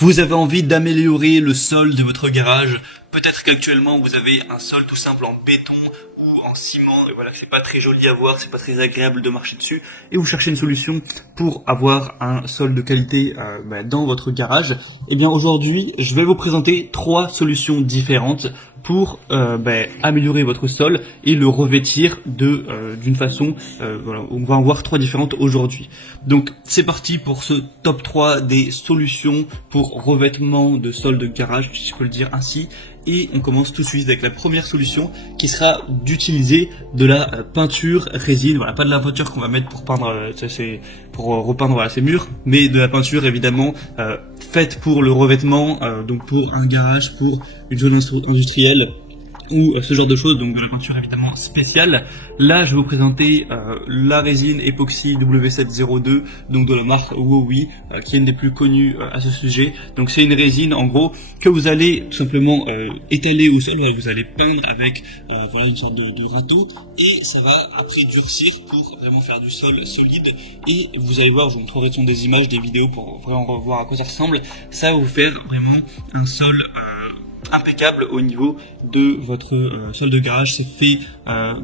Vous avez envie d'améliorer le sol de votre garage. Peut-être qu'actuellement vous avez un sol tout simple en béton ou en ciment, et voilà, c'est pas très joli à voir, c'est pas très agréable de marcher dessus, et vous cherchez une solution pour avoir un sol de qualité dans votre garage. Et bien aujourd'hui, je vais vous présenter 3 solutions différentes pour améliorer votre sol et le revêtir d'une façon, voilà, on va en voir 3 différentes aujourd'hui. Donc c'est parti pour ce top 3 des solutions pour revêtement de sol de garage, si je peux le dire ainsi. Et on commence tout de suite avec la première solution qui sera d'utiliser de la peinture résine. Voilà, pas de la peinture qu'on va mettre pour peindre, pour repeindre voilà, ces murs, mais de la peinture évidemment faite pour le revêtement, donc pour un garage, pour une zone industrielle ou ce genre de choses, donc de la peinture évidemment spéciale. Là je vais vous présenter la résine époxy W702, donc de la marque Wowi, qui est une des plus connues à ce sujet. Donc c'est une résine en gros que vous allez tout simplement étaler au sol, voilà, vous allez peindre avec voilà, une sorte de râteau, et ça va après durcir pour vraiment faire du sol solide. Et vous allez voir, je vous montrerai des images, des vidéos pour vraiment voir à quoi ça ressemble. Ça va vous faire vraiment un sol impeccable au niveau de votre sol de garage. C'est fait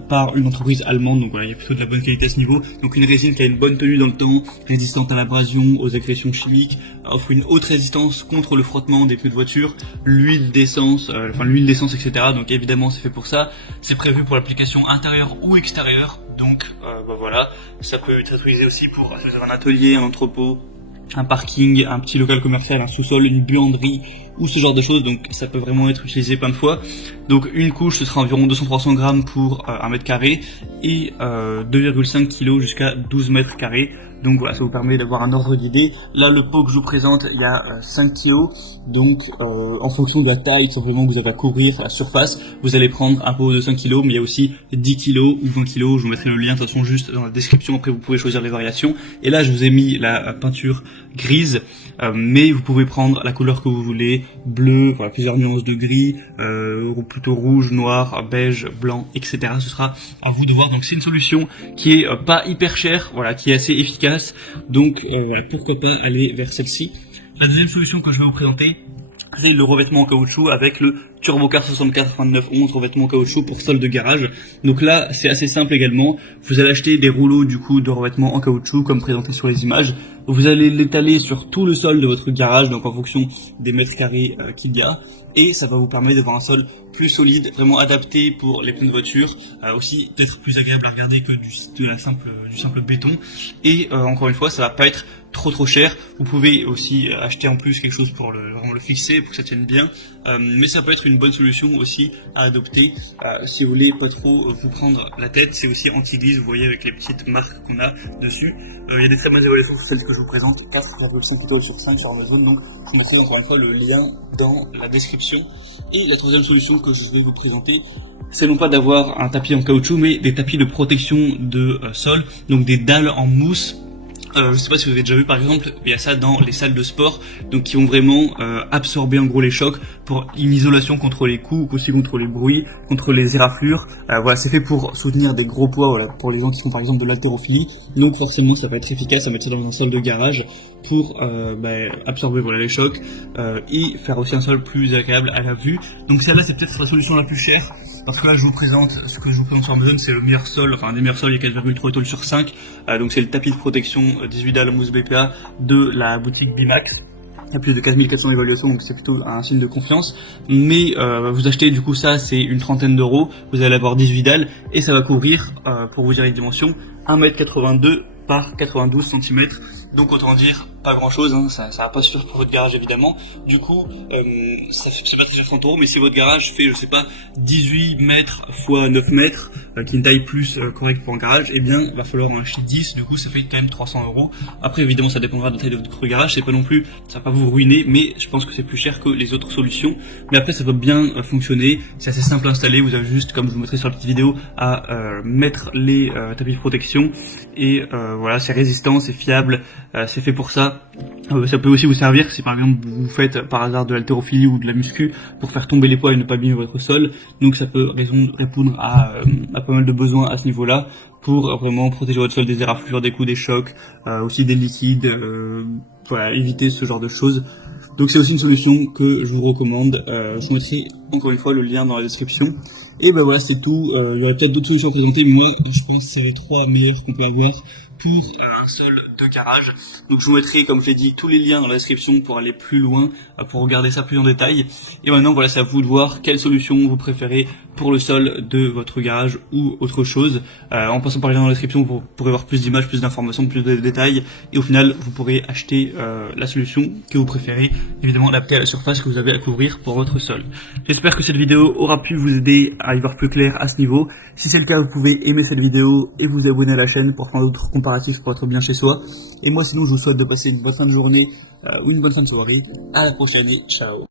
par une entreprise allemande, donc voilà, il y a plutôt de la bonne qualité à ce niveau. Donc une résine qui a une bonne tenue dans le temps, résistante à l'abrasion, aux agressions chimiques, offre une haute résistance contre le frottement des pneus de voiture, l'huile d'essence, etc. Donc évidemment c'est fait pour ça. C'est prévu pour l'application intérieure ou extérieure. Donc voilà, ça peut être utilisé aussi pour un atelier, un entrepôt, un parking, un petit local commercial, un sous-sol, une buanderie ou ce genre de choses. Donc ça peut vraiment être utilisé plein de fois. Donc une couche, ce sera environ 200-300 grammes pour 1 mètre carré et 2,5 kg jusqu'à 12 mètres carrés. Donc voilà, ça vous permet d'avoir un ordre d'idée. Là, le pot que je vous présente, il y a 5 kg. Donc en fonction de la taille simplement que vous avez à couvrir à la surface, vous allez prendre un pot de 5 kg, mais il y a aussi 10 kg ou 20 kg. Je vous mettrai le lien de toute façon juste dans la description. Après, vous pouvez choisir les variations. Et là, je vous ai mis la peinture grise, mais vous pouvez prendre la couleur que vous voulez, bleu, voilà, plusieurs nuances de gris, ou plutôt rouge, noir, beige, blanc, etc. Ce sera à vous de voir. Donc c'est une solution qui est pas hyper chère, voilà, qui est assez efficace. Donc voilà, pourquoi pas aller vers celle-ci. La deuxième solution que je vais vous présenter, c'est le revêtement en caoutchouc avec le Turbocar 642911 revêtement en caoutchouc pour sol de garage. Donc là, c'est assez simple également. Vous allez acheter des rouleaux du coup de revêtement en caoutchouc comme présenté sur les images. Vous allez l'étaler sur tout le sol de votre garage, donc en fonction des mètres carrés qu'il y a, et ça va vous permettre d'avoir un sol plus solide, vraiment adapté pour les pneus de voiture, aussi peut-être plus agréable à regarder que du simple béton. Et encore une fois, ça va pas être trop cher. Vous pouvez aussi acheter en plus quelque chose pour vraiment le fixer, pour que ça tienne bien. Mais ça peut être une bonne solution aussi à adopter si vous voulez pas trop vous prendre la tête. C'est aussi anti-glisse, vous voyez, avec les petites marques qu'on a dessus. Il y a des très bonnes évaluations sur celles que je vous présente, 4,5 étoiles sur 5 sur Amazon. Donc je vous mettrai encore une fois le lien dans la description. Et la troisième solution que je vais vous présenter, c'est non pas d'avoir un tapis en caoutchouc, mais des tapis de protection de sol, donc des dalles en mousse. Je sais pas si vous avez déjà vu, par exemple, il y a ça dans les salles de sport, donc qui vont vraiment absorber en gros les chocs pour une isolation contre les coups, aussi contre les bruits, contre les éraflures. Voilà, c'est fait pour soutenir des gros poids, voilà, pour les gens qui font par exemple de l'haltérophilie. Donc forcément, ça va être efficace à mettre ça dans un sol de garage pour absorber voilà les chocs et faire aussi un sol plus agréable à la vue. Donc celle-là, c'est peut-être la solution la plus chère. Parce que là, ce que je vous présente sur Amazon, c'est le meilleur sol, enfin un des meilleurs sols, il y a 4,3 étoiles sur 5. Donc c'est le tapis de protection 18 dalles mousse BPA de la boutique Bimax. Il y a plus de 4400 évaluations, donc c'est plutôt un signe de confiance. Mais vous achetez du coup ça, c'est une trentaine d'euros. Vous allez avoir 18 dalles et ça va couvrir, pour vous dire les dimensions, 1m82 par 92 cm. Donc autant dire pas grand chose, hein, ça va pas suffire pour votre garage évidemment. Du coup, ça fait pas très 30 euros, mais si votre garage fait, je sais pas, 18 mètres x 9 mètres, qui est une taille plus correcte pour un garage, eh bien, va falloir en acheter 10, du coup, ça fait quand même 300 euros. Après, évidemment, ça dépendra de la taille de votre garage, c'est pas non plus, ça va pas vous ruiner, mais je pense que c'est plus cher que les autres solutions. Mais après, ça va bien fonctionner, c'est assez simple à installer, vous avez juste, comme je vous mettrai sur la petite vidéo, à mettre les tapis de protection, et voilà, c'est résistant, c'est fiable, c'est fait pour ça. Ça peut aussi vous servir si par exemple vous faites par hasard de l'haltérophilie ou de la muscu pour faire tomber les poids et ne pas abîmer votre sol. Donc ça peut répondre à pas mal de besoins à ce niveau-là pour vraiment protéger votre sol des éraflures, des coups, des chocs, aussi des liquides, voilà, éviter ce genre de choses. Donc c'est aussi une solution que je vous recommande. Je vous mettrai encore une fois le lien dans la description. Et ben voilà, c'est tout. Il y aurait peut-être d'autres solutions à présenter, mais moi je pense que c'est les 3 meilleures qu'on peut avoir pour un seul de garage. Donc je vous mettrai, comme je l'ai dit, tous les liens dans la description pour aller plus loin, pour regarder ça plus en détail. Et maintenant voilà, c'est à vous de voir quelle solution vous préférez pour le sol de votre garage ou autre chose. En passant par les liens dans la description, vous pourrez voir plus d'images, plus d'informations, plus de détails. Et au final, vous pourrez acheter la solution que vous préférez, évidemment adaptée à la surface que vous avez à couvrir pour votre sol. J'espère que cette vidéo aura pu vous aider à y voir plus clair à ce niveau. Si c'est le cas, vous pouvez aimer cette vidéo et vous abonner à la chaîne pour prendre d'autres comparatifs pour être bien chez soi. Et moi sinon, je vous souhaite de passer une bonne fin de journée ou une bonne fin de soirée. À la prochaine et ciao.